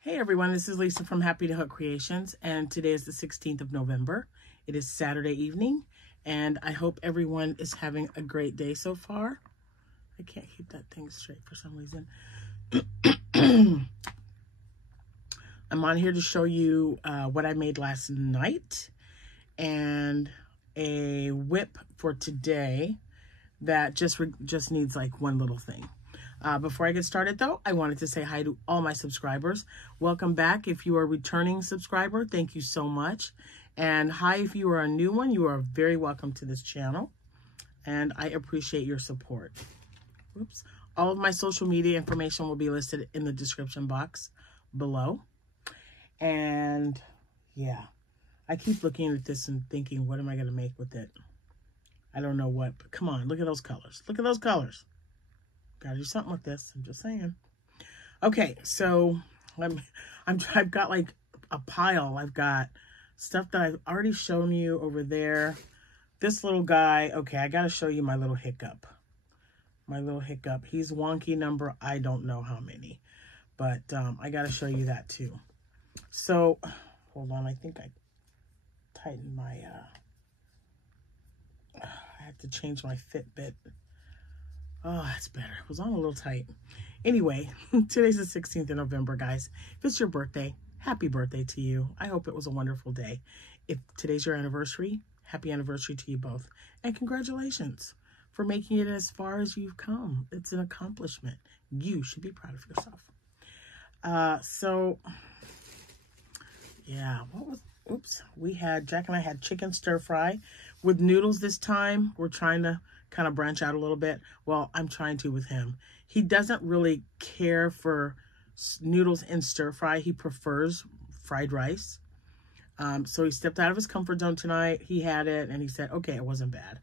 Hey everyone, this is Lisa from Happytohook Creations, and today is the 16th of November. It is Saturday evening, and I hope everyone is having a great day so far. I can't keep that thing straight for some reason. I'm on here to show you what I made last night, and a whip for today that just needs like one little thing. Before I get started though, I wanted to say hi to all my subscribers. Welcome back. If you are a returning subscriber, thank you so much. And hi, if you are a new one, you are very welcome to this channel. And I appreciate your support. Oops. All of my social media information will be listed in the description box below. And yeah, I keep looking at this and thinking, what am I going to make with it? I don't know what, but come on, look at those colors. Look at those colors. Gotta do something with this. I'm just saying. Okay, so I've got like a pile. I've got stuff that I've already shown you over there. This little guy. Okay, I gotta show you my little hiccup. My little hiccup. He's wonky number. I don't know how many, but I gotta show you that too. So hold on. I think I tightened my. I have to change my Fitbit. Oh, that's better. It was on a little tight. Anyway, today's the 16th of November, guys. If it's your birthday, happy birthday to you. I hope it was a wonderful day. If today's your anniversary, happy anniversary to you both. And congratulations for making it as far as you've come. It's an accomplishment. You should be proud of yourself. So, yeah, Jack and I had chicken stir fry with noodles this time. We're trying to kind of branch out a little bit. Well, I'm trying to with him. He doesn't really care for noodles in stir fry. He prefers fried rice. So he stepped out of his comfort zone tonight. He had it and he said, okay, it wasn't bad.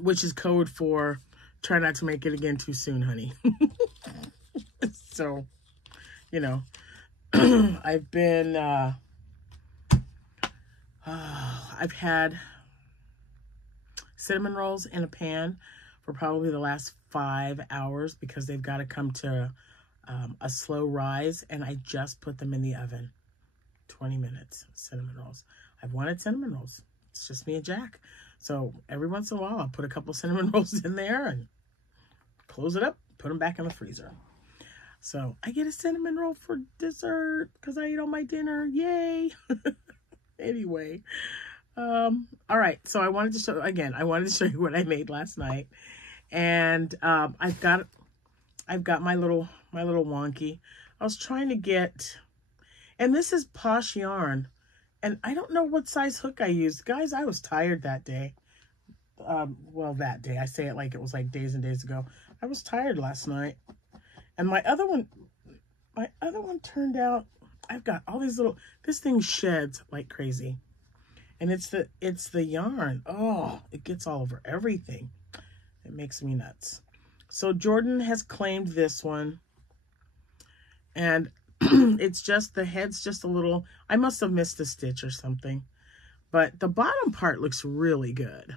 Which is code for try not to make it again too soon, honey. So, you know, I've been, I've had cinnamon rolls in a pan for probably the last 5 hours because they've got to come to a slow rise, and I just put them in the oven. 20 minutes, cinnamon rolls. I've wanted cinnamon rolls. It's just me and Jack. So every once in a while, I'll put a couple cinnamon rolls in there and close it up, put them back in the freezer. So I get a cinnamon roll for dessert because I ate all my dinner. Yay! Anyway. All right. So I wanted to show you what I made last night. And, I've got my little wonky. I was trying to get, and this is Posh yarn, and I don't know what size hook I used. Guys, I was tired that day. Well, that day, I say it like it was like days and days ago. I was tired last night. And my other one turned out, I've got all these little, this thing sheds like crazy. And it's the yarn. Oh, it gets all over everything. It makes me nuts. So Jordan has claimed this one. And it's just, the head's just a little, I must have missed a stitch or something. But the bottom part looks really good.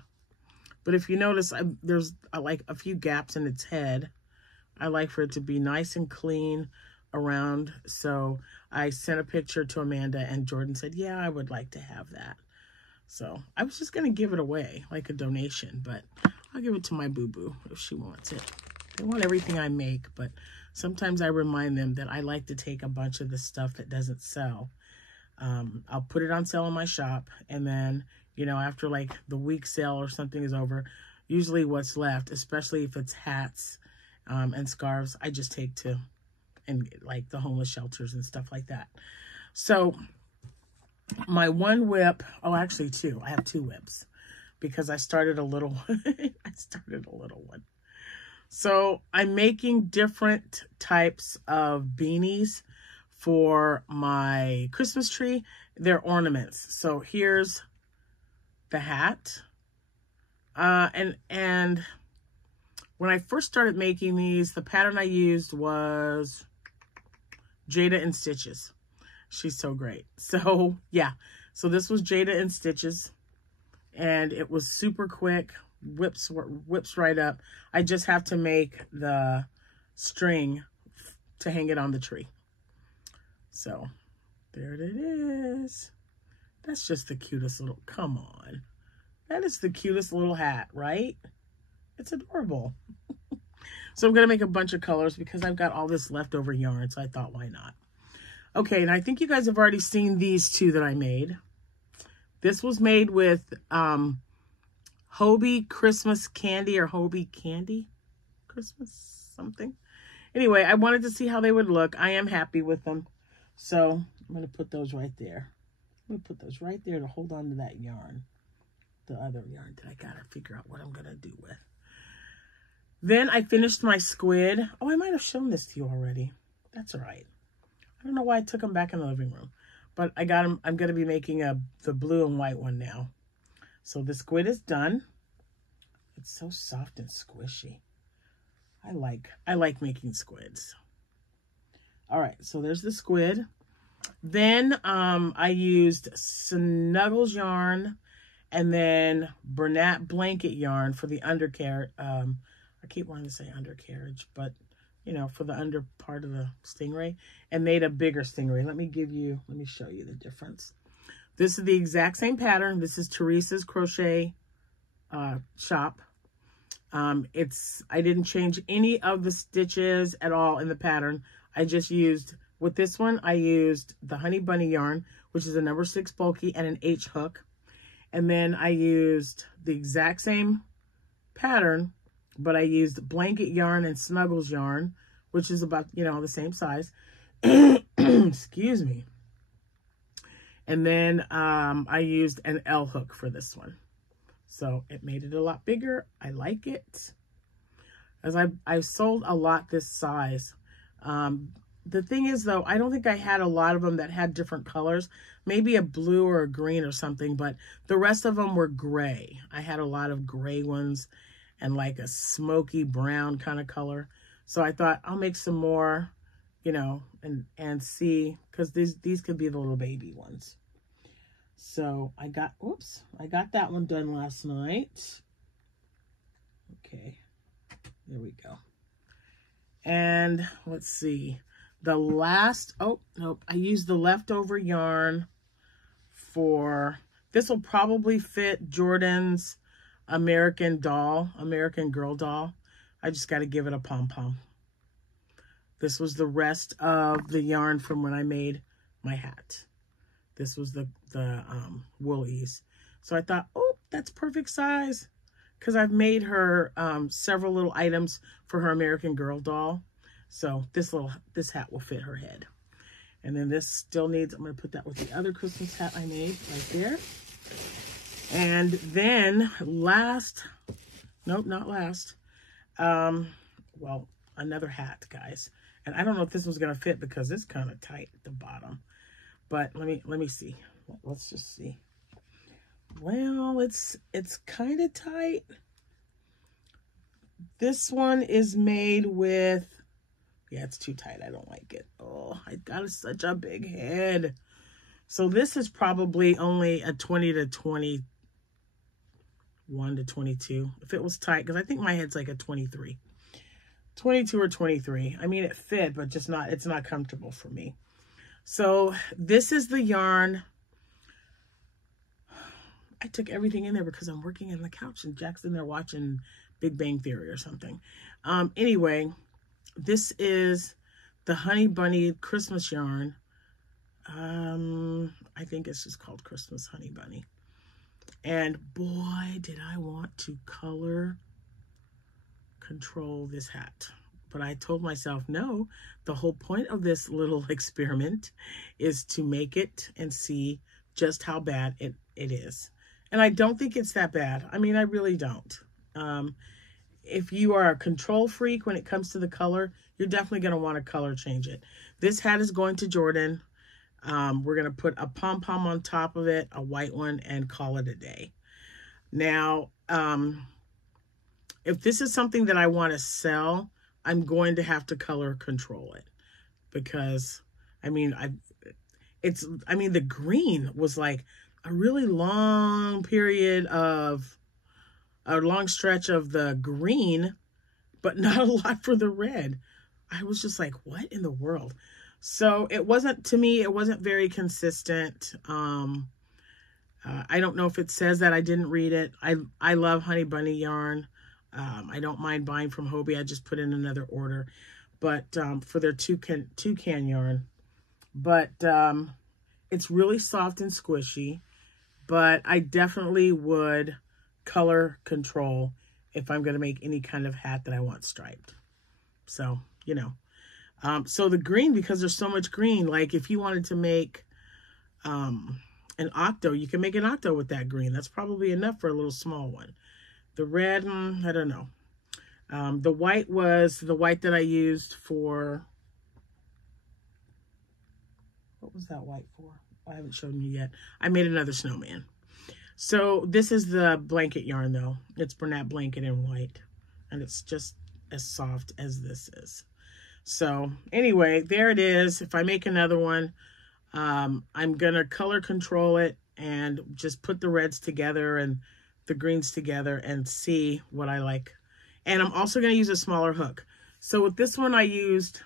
But if you notice, there's like a few gaps in its head. I like for it to be nice and clean around. So I sent a picture to Amanda and Jordan said, yeah, I would like to have that. So I was just going to give it away like a donation, but I'll give it to my boo-boo if she wants it. They want everything I make, but sometimes I remind them that I like to take a bunch of the stuff that doesn't sell. I'll put it on sale in my shop, and then, you know, after like the week sale or something is over, usually what's left, especially if it's hats and scarves, I just take to and like the homeless shelters and stuff like that. So my one whip, oh, actually two. I have two whips because I started a little, one. So I'm making different types of beanies for my Christmas tree. They're ornaments. So here's the hat. And when I first started making these, the pattern I used was Jada in Stitches. She's so great. So yeah, so this was Jada in Stitches, and it was super quick, whips right up. I just have to make the string to hang it on the tree. So there it is. That's just the cutest little, come on. That is the cutest little hat, right? It's adorable. So I'm going to make a bunch of colors because I've got all this leftover yarn. So I thought, why not? Okay, and I think you guys have already seen these two that I made. This was made with Hobie Christmas Candy or Hobie Candy Christmas something. Anyway, I wanted to see how they would look. I am happy with them. So I'm going to put those right there. I'm going to put those right there to hold on to that yarn. The other yarn that I got to figure out what I'm going to do with. Then I finished my squid. Oh, I might have shown this to you already. That's all right. I don't know why I took them back in the living room. But I got them. I'm going to be making the blue and white one now. So the squid is done. It's so soft and squishy. I like making squids. All right, so there's the squid. Then I used Snuggles yarn and then Bernat blanket yarn for the undercarriage. I keep wanting to say undercarriage, but you know, for the under part of the Stingray, and made a bigger Stingray. Let me show you the difference. This is the exact same pattern. This is Teresa's crochet shop. I didn't change any of the stitches at all in the pattern. I just used, with this one, I used the Honey Bunny yarn, which is a number 6 bulky and an H hook. And then I used the exact same pattern, but I used blanket yarn and Snuggles yarn, which is about, you know, the same size. Excuse me. And then I used an L hook for this one. So it made it a lot bigger. I like it. As I've sold a lot this size. The thing is, though, I don't think I had a lot of them that had different colors. Maybe a blue or a green or something, but the rest of them were gray. I had a lot of gray ones and like a smoky brown kind of color. So I thought I'll make some more, you know, and see, because these could be the little baby ones. So I got that one done last night. Okay, there we go. And let's see, the last, oh, nope, I used the leftover yarn for, this will probably fit Jordan's American Girl doll. I just got to give it a pom-pom. This was the rest of the yarn from when I made my hat. This was the woolies. So I thought, oh, that's perfect size. Because I've made her several little items for her American Girl doll. So this hat will fit her head. And then this still needs, I'm going to put that with the other Christmas hat I made right there. And then last, nope, not last. Well, another hat, guys. And I don't know if this one's going to fit because it's kind of tight at the bottom. But let me see. Let's just see. Well, it's kind of tight. This one is made with, yeah, it's too tight. I don't like it. Oh, I got such a big head. So this is probably only a 20 to 21 to 22. If it was tight, because I think my head's like a 23. 22 or 23. I mean, it fit, but just not, it's not comfortable for me. So this is the yarn. I took everything in there because I'm working on the couch and Jack's in there watching Big Bang Theory or something. Anyway, this is the Honey Bunny Christmas yarn. I think it's just called Christmas Honey Bunny. And boy, did I want to color control this hat. But I told myself, no, the whole point of this little experiment is to make it and see just how bad it is. And I don't think it's that bad. I mean, I really don't. If you are a control freak when it comes to the color, you're definitely going to want to color change it. This hat is going to Jordan. We're going to put a pom-pom on top of it, a white one, and call it a day. Now, if this is something that I want to sell, I'm going to have to color control it because, I mean, the green was like a really long period of, a long stretch of the green, but not a lot for the red. I was just like, what in the world? So it wasn't, to me, it wasn't very consistent. I don't know if it says that. I didn't read it. I love Honey Bunny yarn. I don't mind buying from Hobbii. I just put in another order, but for their toucan yarn. But it's really soft and squishy, but I definitely would color control if I'm going to make any kind of hat that I want striped. So, you know. So the green, because there's so much green, like if you wanted to make an octo, you can make an octo with that green. That's probably enough for a little small one. The red, I don't know. The white was the white that I used for, what was that white for? I haven't shown you yet. I made another snowman. So this is the blanket yarn though. It's Bernat blanket in white. And it's just as soft as this is. So anyway, there it is. If I make another one, I'm going to color control it and just put the reds together and the greens together and see what I like. And I'm also going to use a smaller hook. So with this one, I used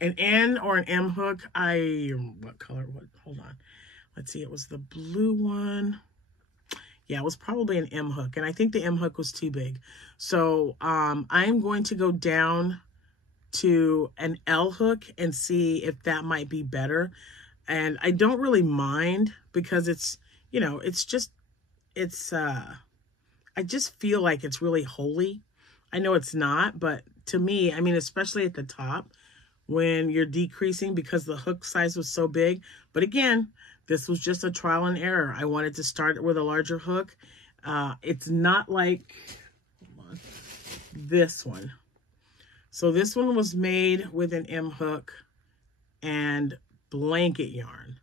an N or an M hook. What color? Hold on. Let's see. It was the blue one. Yeah, it was probably an M hook. And I think the M hook was too big. So I'm going to go down to an L hook and see if that might be better. And I don't really mind because it's, you know, it's just, I just feel like it's really holy. I know it's not, but to me, I mean, especially at the top when you're decreasing because the hook size was so big. But again, this was just a trial and error. I wanted to start with a larger hook. It's not like, hold on, this one. So this one was made with an M hook and blanket yarn.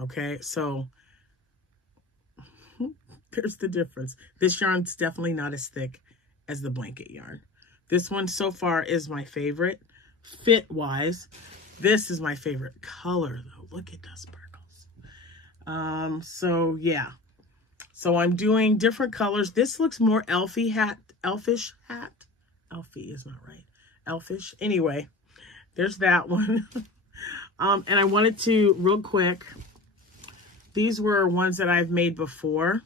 Okay, so there's the difference. This yarn's definitely not as thick as the blanket yarn. This one so far is my favorite. Fit-wise, this is my favorite color though. Look at those sparkles. So yeah. So I'm doing different colors. This looks more elfish hat. Elfie is not right. Elfish. Anyway, there's that one. And I wanted to, real quick, these were ones that I've made before.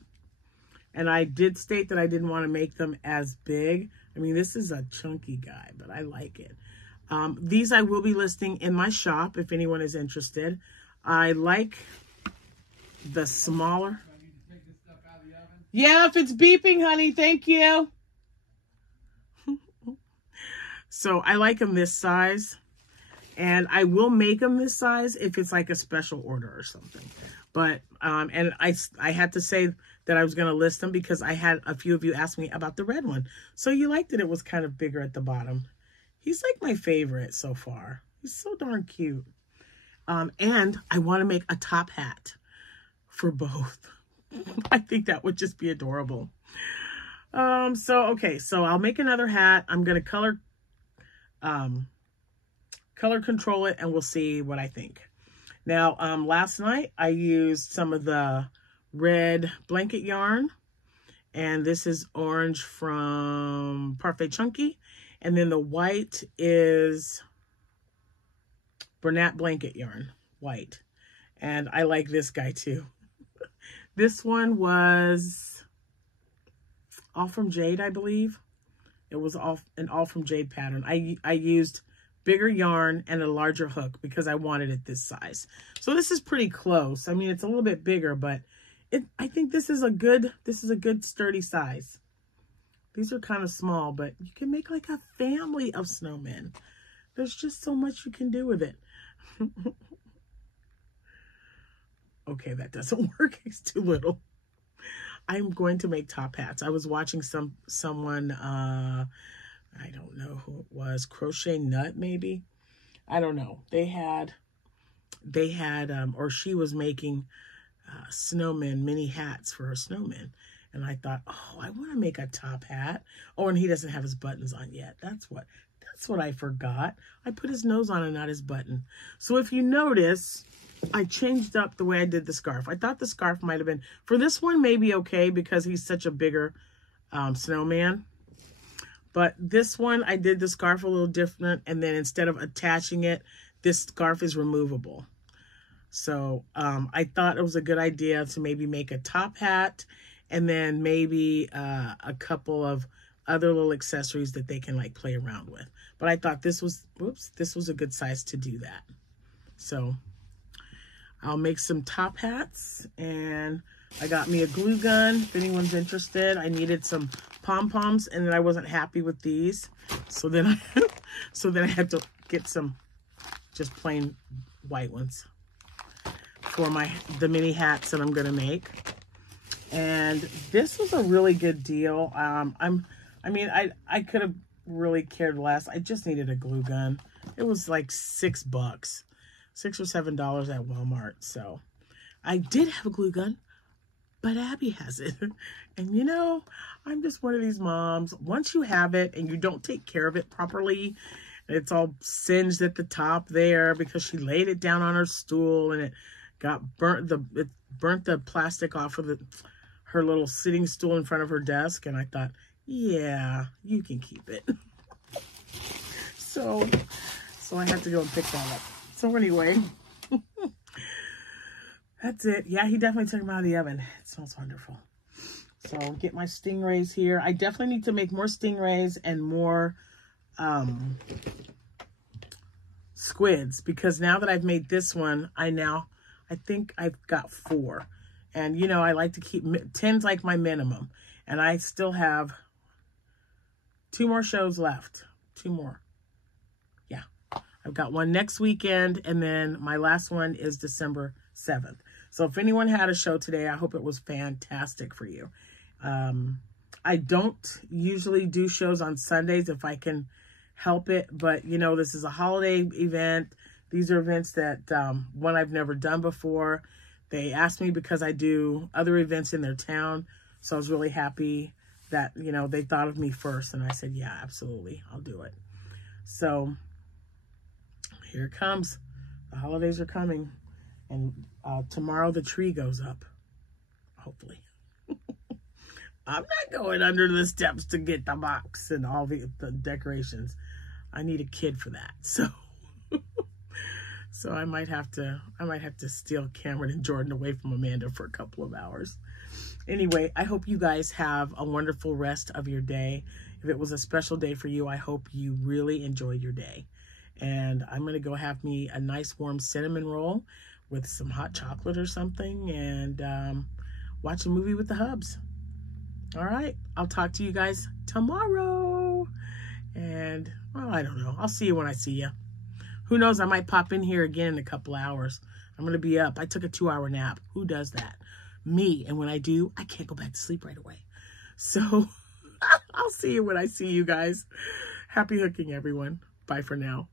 And I did state that I didn't want to make them as big. I mean, this is a chunky guy, but I like it. These I will be listing in my shop if anyone is interested. I like the smaller. Yeah, if it's beeping, honey, thank you. So I like them this size. And I will make them this size if it's like a special order or something. But, and I had to say that I was going to list them because I had a few of you ask me about the red one. So you liked it. It was kind of bigger at the bottom. He's like my favorite so far. He's so darn cute. And I want to make a top hat for both. I think that would just be adorable. Okay, so I'll make another hat. I'm going to color control it and we'll see what I think. Now, last night I used some of the red blanket yarn, and this is orange from Parfait Chunky, and then the white is Bernat blanket yarn, white, and I like this guy too. This one was All From Jade, I believe. It was an All From Jade pattern. I used bigger yarn and a larger hook because I wanted it this size. So this is pretty close. I mean, it's a little bit bigger, but I think this is a good sturdy size. These are kind of small, but you can make like a family of snowmen. There's just so much you can do with it. Okay, that doesn't work. It's too little. I'm going to make top hats. I was watching someone, I don't know who it was, Crochet Nut maybe. I don't know. They had, or she was making snowmen, mini hats for her snowmen. And I thought, oh, I want to make a top hat. Oh, and he doesn't have his buttons on yet. That's what I forgot. I put his nose on and not his button. So if you notice, I changed up the way I did the scarf. I thought the scarf might have been, for this one, maybe okay because he's such a bigger snowman. But this one, I did the scarf a little different. And then instead of attaching it, this scarf is removable. So I thought it was a good idea to maybe make a top hat and then maybe a couple of other little accessories that they can like play around with. But I thought this was, this was a good size to do that. So I'll make some top hats, and I got me a glue gun if anyone's interested. I needed some pom-poms, and then I wasn't happy with these. So then I had to get some just plain white ones for the mini hats that I'm gonna make. And this was a really good deal. I mean, I could have really cared less. I just needed a glue gun. It was like $6, $6 or $7 at Walmart. So I did have a glue gun, but Abby has it. And you know, I'm just one of these moms. Once you have it and you don't take care of it properly, it's all singed at the top there because she laid it down on her stool and it got burnt. It burnt the plastic off of her little sitting stool in front of her desk. And I thought, yeah, you can keep it. So I had to go and pick that up. So anyway, that's it. Yeah, he definitely took them out of the oven. It smells wonderful. So get my stingrays here. I definitely need to make more stingrays and more squids, because now that I've made this one, I think I've got 4. And you know, I like to keep 10's like my minimum. And I still have 2 more shows left. 2 more. Yeah. I've got one next weekend, and then my last one is December 7th. So if anyone had a show today, I hope it was fantastic for you. I don't usually do shows on Sundays if I can help it, but you know, this is a holiday event. These are events that one I've never done before. They asked me because I do other events in their town, so I was really happy that, you know, they thought of me first, and I said, yeah, absolutely, I'll do it. So here it comes. The holidays are coming, and tomorrow the tree goes up, hopefully. I'm not going under the steps to get the box and all the decorations. I need a kid for that. So I might have to steal Cameron and Jordan away from Amanda for a couple of hours. Anyway, I hope you guys have a wonderful rest of your day. If it was a special day for you, I hope you really enjoyed your day. And I'm going to go have me a nice warm cinnamon roll with some hot chocolate or something, and watch a movie with the hubs. All right, I'll talk to you guys tomorrow. And, well, I don't know. I'll see you when I see you. Who knows? I might pop in here again in a couple hours. I'm going to be up. I took a 2-hour nap. Who does that? Me. And when I do, I can't go back to sleep right away. So I'll see you when I see you guys. Happy hooking, everyone. Bye for now.